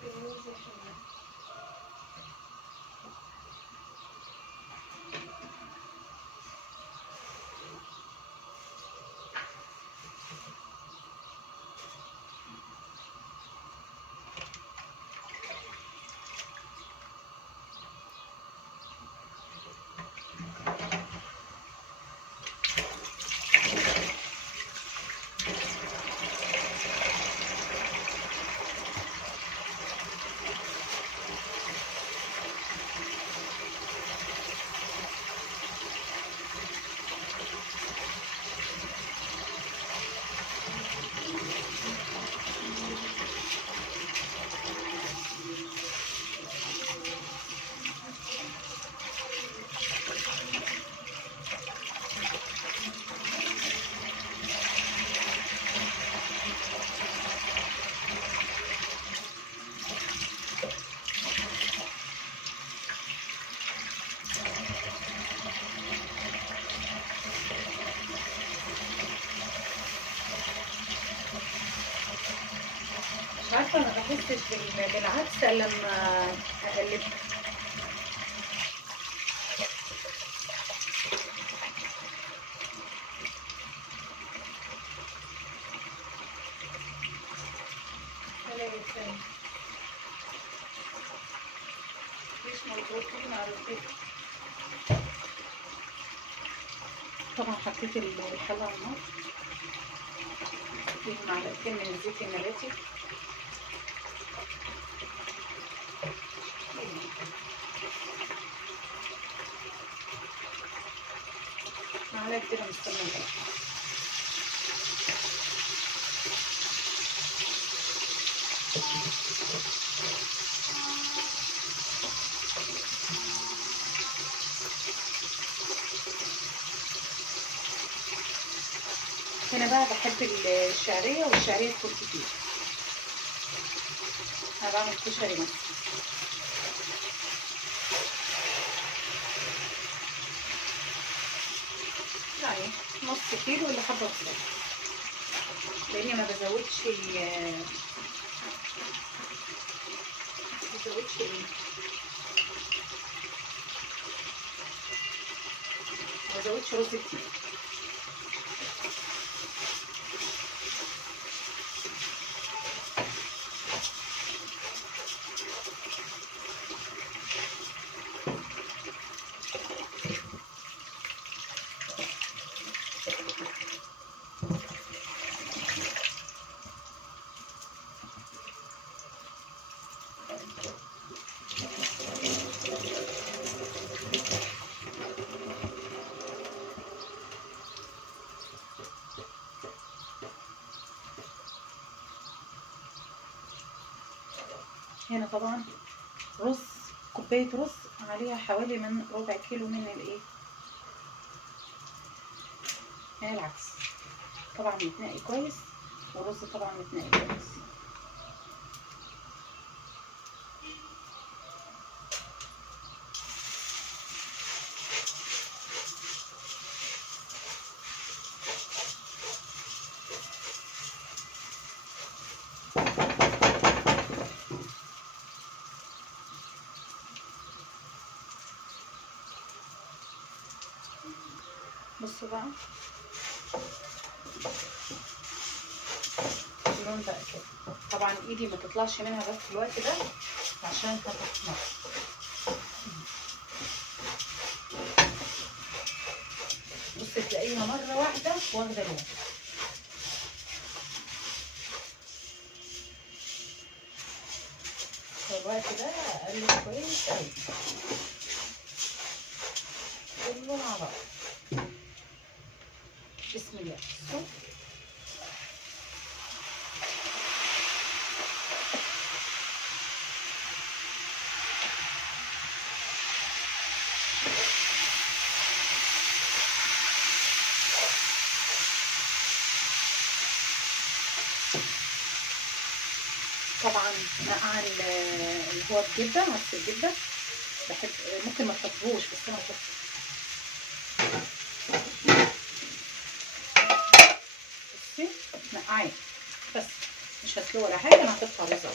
مش عارفة، ما بحسش بالعدس الا لما اقلب. مش مظبوط كده على الزيت. طبعا حطيت الحلة على النار، حطيت معلقتين من الزيت النباتي، معلقة كده من السمنة البلدي. هنا بقى بحب الشعرية، والشعرية تكون كتير. انا بعمل كشري مثلا، يعني نص كيلو ولا حبة بسيطة، لاني ما بزودش رز كتير. هنا طبعا كوباية رز عليها حوالي من ربع كيلو من من العدس. طبعا متنقي كويس، والرز طبعا متنقي كويس. بصوا بقى اللون بقى كده. طبعا ايدي ما تطلعش منها بس في الوقت ده عشان هتتحمر. بص تلاقيها مره واحده واخده لون. في الوقت ده اقلب كويس قوي كله مع بعض. بسم الله. طبعا نقع اللي هو الجبه، عدس الجبه بحب، ممكن ما تحطوش بس انا بحطه. بصي نقعيه بس، مش هسلوه ولا حاجه، انا هحط عليه زلط.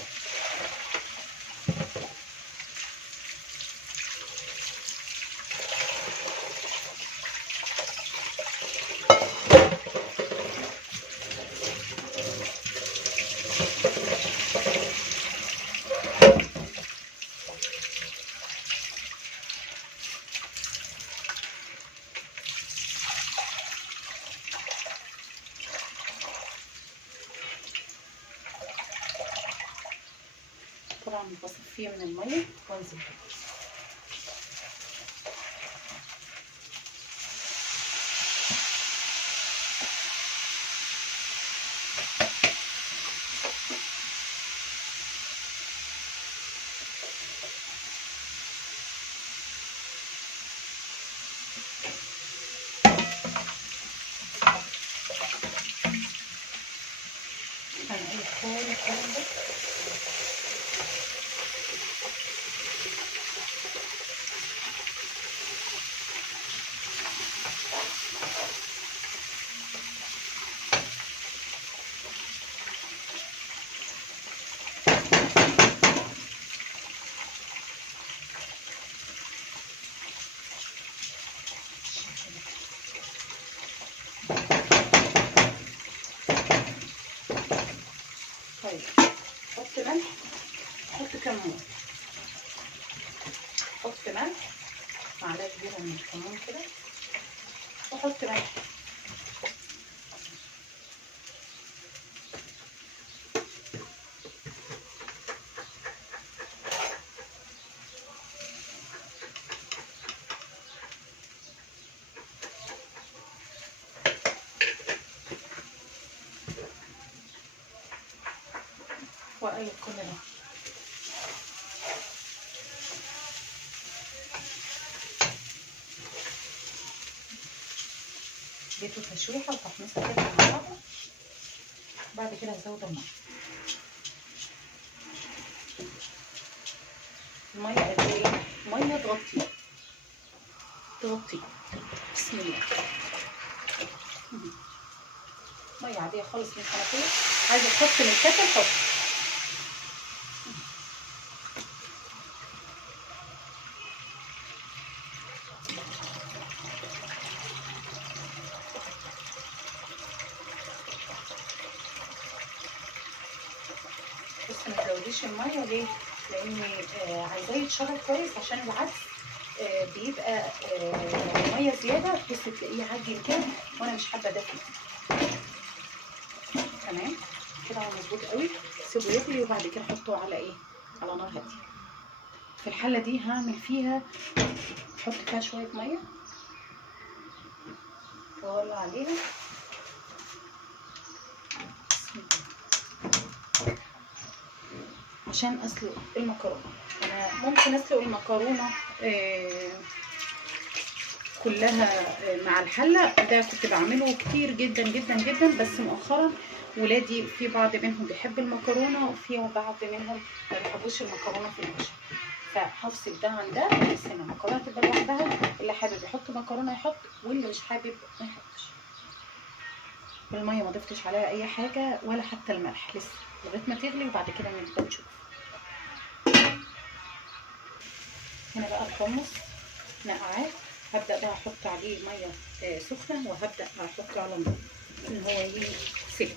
طبعا بصفيه من الميه وانزل بيه. هنقلب كل الكلام ده. طيب حط ملح، حط كمون، حط ملح، معلقه كبيره من الكمون كده، وحط ملح. واقلب كل ده. اديته تشويحه وتحميصه كده مع بعض. بعد كده هزود الميه. الميه قد ايه؟ ميه تغطيه تغطيه. بسم الله. ميه عاديه خالص من الحنفيه. عايزه تحط من الكتل حط. بس ما تزوديش الميه ليه؟ لان عايزاه يتشرب كويس عشان العدس بيبقى ميه زياده بحيث تلاقيه عجين كده، وانا مش حابه ده فيه. تمام كده هو مظبوط قوي. سيبه يغلي وبعد كده احطه على ايه؟ على نار هاديه. في الحله دي هعمل فيها، احط فيها شويه ميه واولع عليها. عشان اسلق المكرونه. انا ممكن اسلق المكرونه كلها مع الحله. ده كنت بعمله كتير جدا جدا جدا، بس مؤخرا ولادي في بعض منهم بيحب المكرونه وفي بعض منهم ما بيحبوش المكرونه في العيش، فهفصل ده عن ده بحيث ان المكرونه تبقى لوحدها. اللي حابب يحط مكرونه يحط، واللي مش حابب ما يحطش. والميه ما ضفتش عليها اي حاجه ولا حتى الملح لسه، لغايه ما تغلي وبعد كده نبدا نشوف. هنا بقى الحمص نقعاه. هبدا بقى احط عليه ميه سخنه، وهبدا احطه على النار ان هو يسيح.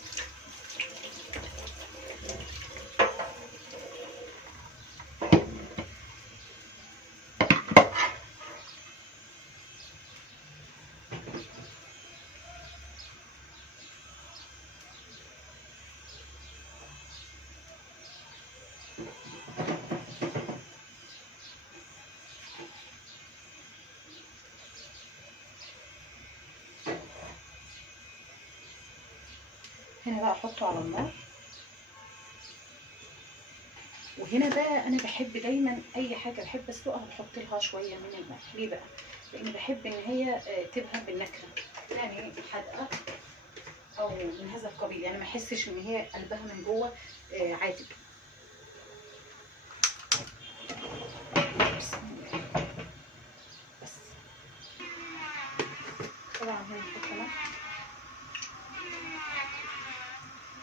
هنا بقى احطه على النار. وهنا بقى انا بحب دايما اي حاجه بحب اسلقها بحط لها شويه من الملح. ليه بقى؟ لان بحب ان هي تبقى بالنكهه، يعني حادقه او من هذا القبيل، يعني ما احسش ان هي قلبها من جوه عاتق. بس طبعا هنا هحط ملح.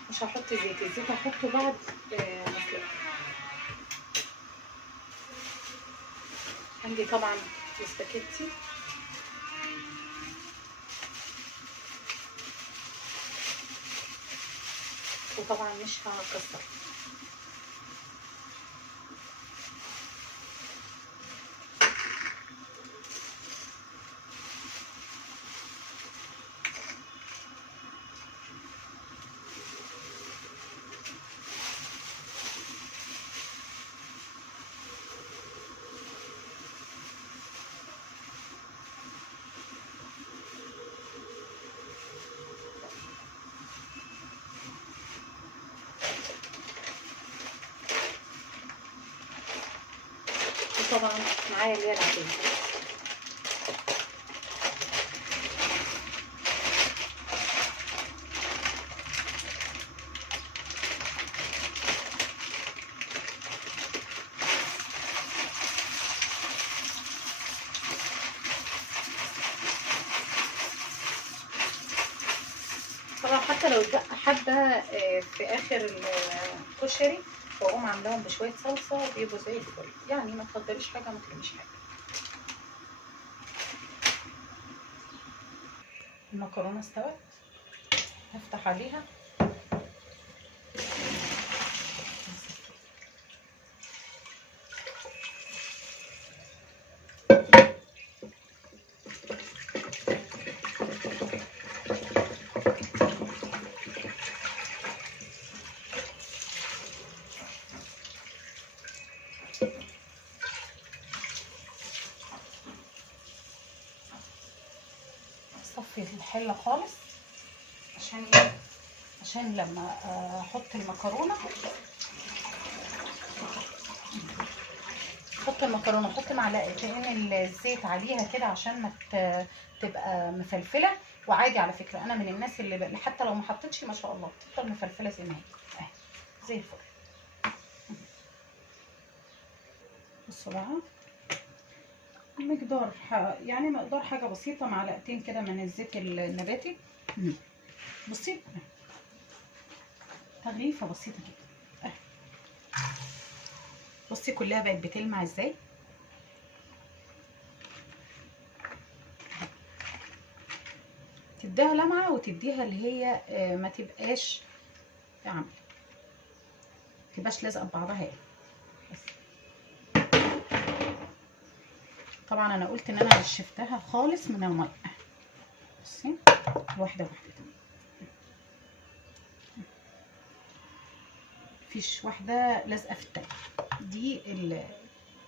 مش هحط زيت، الزيت هحطه بعد ما اسلقها. عندي طبعا السباكيتي. وطبعا مش هكسر. وطبعا معايا اللي هي العادية. طبعا حتى لو اتبقى حبة في اخر الكشري واقوم عاملاهم بشوية صلصة بيبقوا زي الفل، يعني ما تفضليش حاجة ما ترميش حاجة. المكرونة استوت، هفتح عليها. اصفي الحله خالص عشان ايه؟ عشان لما احط المكرونه، احط معلقتين الزيت عليها كده عشان ما تبقى مفلفله. وعادي على فكره انا من الناس اللي حتى لو ما حطيتش ما شاء الله بتفضل مفلفله زي ما هي اهي زي الفل. بصوا بقى مقدار يعني مقدار حاجه بسيطه، معلقتين كده من الزيت النباتي. بصي تغليفه بسيطه كده. بصي كلها بقت بتلمع ازاي. تديها لمعه وتديها اللي هي ما تبقاش يعني تبقاش لازقه ببعضها يعني. بس طبعا انا قلت ان انا نشفتها خالص من الميه. بصي واحده واحده، مفيش واحده لازقه في التانيه. دي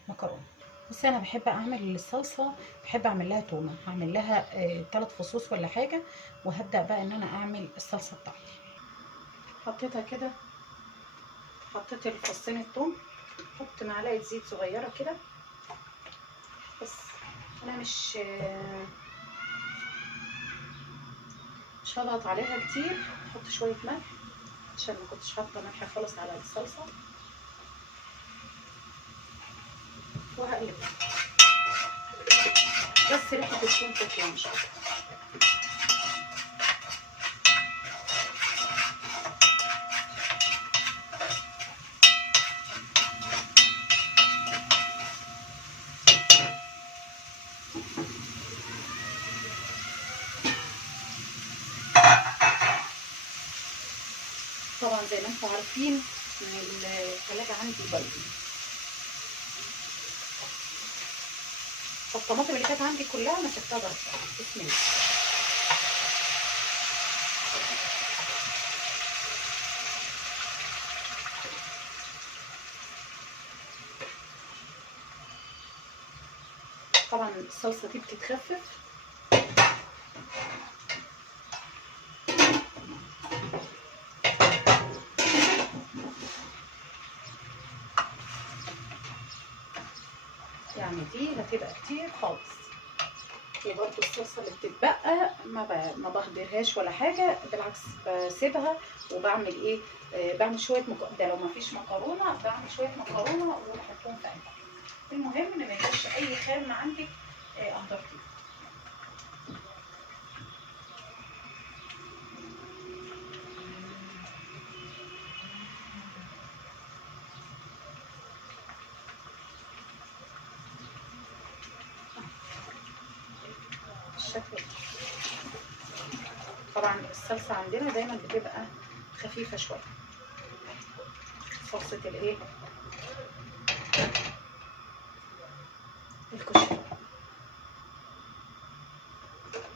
المكرونه. بس انا بحب اعمل الصلصه، بحب اعمل لها تومه، هعمل لها 3 فصوص ولا حاجه، وهبدا بقى ان انا اعمل الصلصه بتاعتي. حطيتها كده، حطيت الفصين التوم، حط معلقه زيت صغيره كده بس. انا مش هضغط عليها كتير، احط شويه ملح عشان ما كنتش حاطه ملح خالص على الصلصه، وهقلب بس ريحه الثوم تطلع مش اكتر. طبعا زي ما انتم عارفين ان الثلاجه عندي بايظه، فالطماطم اللي كانت عندي كلها انا سبتها بره. بسم الله. طبعا الصلصه دي بتتخفف، يعني دي هتبقى كتير خالص. وبرده الصلصه اللي بتتبقى ما بهدرهاش ولا حاجه، بالعكس بسيبها وبعمل ايه، بعمل شويه ده لو ما فيش مكرونه بعمل شويه مكرونه وبحطهم في قلبها. المهم ان ما يبقاش اي خام عندك اهدر فيه. بالشكل ده. طبعا الصلصه عندنا دايما بتبقى خفيفه شويه. صلصه الايه الكشري.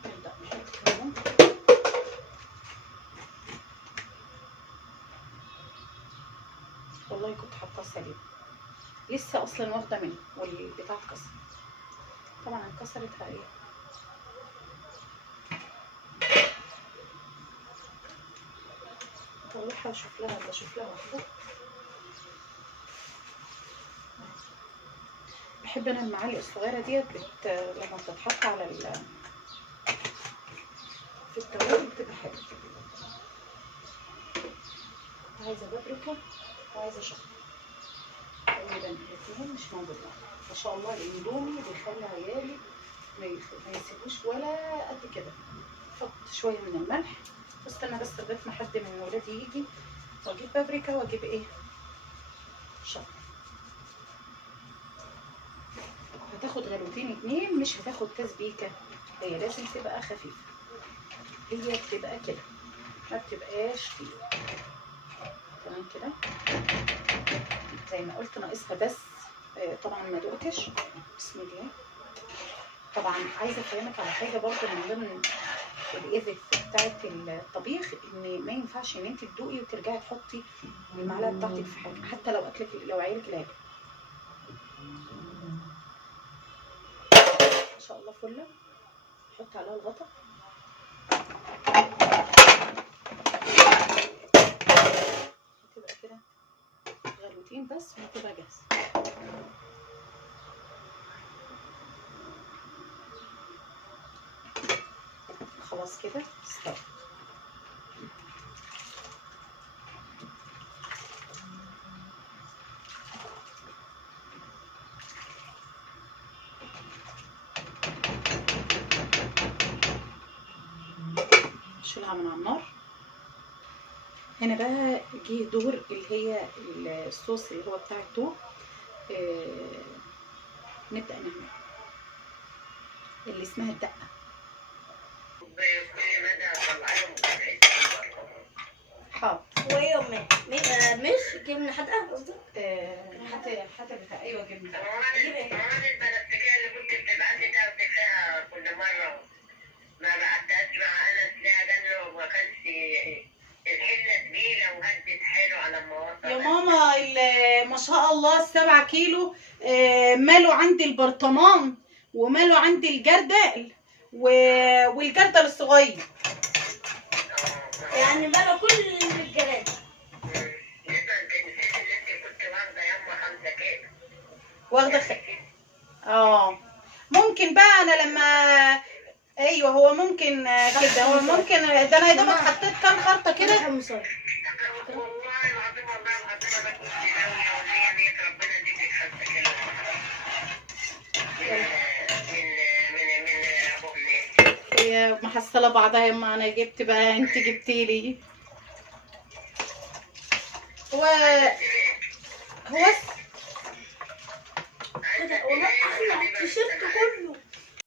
نبدا نحط كمان. والله كنت حاطاه سليم لسه اصلا واخده منه والبتاع اتكسر. طبعا انكسرت ايه. اطلعها واشوف لها فوق. بحب انا المعالق الصغيره ديت لما بتتحط على في التوابل بتبقى حلوه. عايزه بابريكا وعايزه شطه. تقريبا الاثنين مش موجودين ما شاء الله. الاندومي بيخلي عيالي ما يسيبوش ولا قد كده. احط شويه من الملح. استنى بس لغايه ما حد من ولادي يجي واجيب بابريكا واجيب ايه شطه. هتاخد غلوتين اتنين مش هتاخد تسبيكه. هي لازم تبقى خفيفه. هي بتبقى كده ما بتبقاش تقيله. تمام كده زي ما قلت. ناقصها بس طبعا ما دقتش. بسم الله. طبعا عايزه افهمك على حاجه برضو من ضمن الايفكت بتاعت الطبيخ، ان ما ينفعش ان انت تدوقي وترجعي تحطي المعلقه بتاعتك في حاجه، حتى لو عيالك لعبوا. ما شاء الله فله. حط عليها الغطا. هتبقى كده غلوتين بس وهتبقى جاهزه. خلاص كده استوى. اشيلها من على النار. هنا بقى جه دور اللي هي الصوص اللي هو بتاع التوم. نبدأ نعمل اللي اسمها الدقة. حاضر. وايه امي مش جبنه حدقه قصدك؟ حتى ايوه جبنه. اجيب ايه؟ البلاستيكيه اللي كنت بتبعتي تاخدي فيها كل مره ما بعتهاش مع انس ليها لانه ما كانش الحله تقيله وهدت حلو على ما وصل. يا ماما ما شاء الله 7 كيلو ماله عندي البرطمان وماله عندي الجردل والجردل الصغير. يعني بقى كل الجراد. يبقى انت نسيت اللي انت كنت واخده يما 5 كيلو. واخده ممكن بقى انا لما ايوه هو ممكن كده. هو ممكن ده انا يا دوبك حطيت كام خرطه كده. والله العظيم انا بكون ناويه وليا نيه ربنا يديك 5 كيلو من ابو منين. هي محصله بعضها. يما انا جبت بقى انت جبتي لي. هو والله احلى التيشيرت كله